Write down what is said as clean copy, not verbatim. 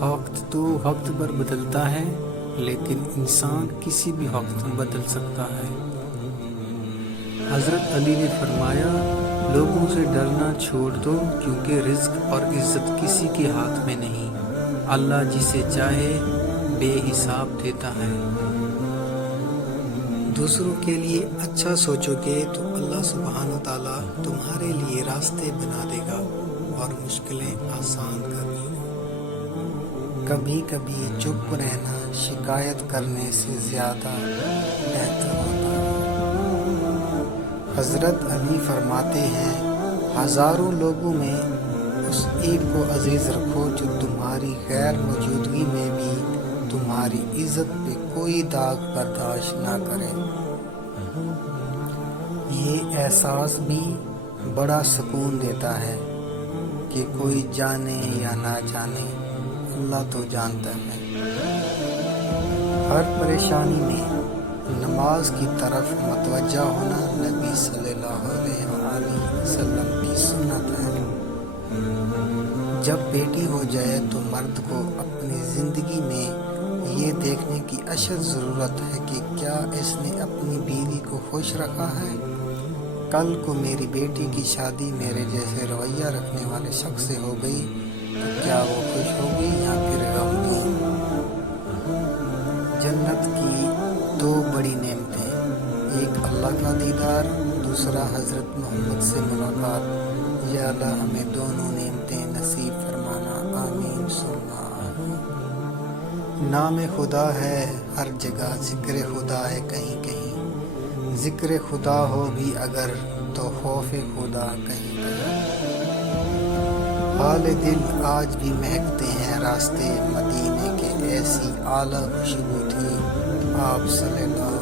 وقت تو وقت پر بدلتا ہے، لیکن انسان کسی بھی وقت میں بدل سکتا ہے۔ حضرت علی نے فرمایا، لوگوں سے ڈرنا چھوڑ دو، کیونکہ رزق اور عزت کسی کے ہاتھ میں نہیں، اللہ جسے چاہے بے حساب دیتا ہے۔ دوسروں کے لیے اچھا سوچو گے تو اللہ سبحانہ و تعالیٰ تمہارے لیے راستے بنا دے گا اور مشکلیں آسان کر دے گا۔ کبھی کبھی چپ رہنا شکایت کرنے سے زیادہ بہتر ہوتا ہے۔ حضرت علی فرماتے ہیں، ہزاروں لوگوں میں اس ایک کو عزیز رکھو جو تمہاری غیر موجودگی میں بھی تمہاری عزت پہ کوئی داغ برداشت نہ کرے۔ یہ احساس بھی بڑا سکون دیتا ہے کہ کوئی جانے یا نہ جانے، اللہ تو جانتا ہے۔ ہر پریشانی میں نماز کی طرف متوجہ ہونا نبی صلی اللہ علیہ وآلہ وسلم کی سنت ہے۔ جب بیٹی ہو جائے تو مرد کو اپنی زندگی میں یہ دیکھنے کی اشد ضرورت ہے کہ کیا اس نے اپنی بیوی کو خوش رکھا ہے۔ کل کو میری بیٹی کی شادی میرے جیسے رویہ رکھنے والے شخص سے ہو گئی تو کیا وہ خوش ہوگی یا پھر غمگین؟ جنت کی دو بڑی نعمتیں، ایک اللہ کا دیدار، دوسرا حضرت محمد سے ملاقات۔ یا اللہ ہمیں دونوں نعمتیں نصیب فرمانا، آمین ثم آمین۔ نام خدا ہے ہر جگہ، ذکر خدا ہے کہیں کہیں، ذکر خدا ہو بھی اگر تو خوف خدا کہیں کہیں۔ حال دل آج بھی مہکتے ہیں راستے مدینے کے، ایسی اعلیٰ خوشبو تھی آپ صلی اللہ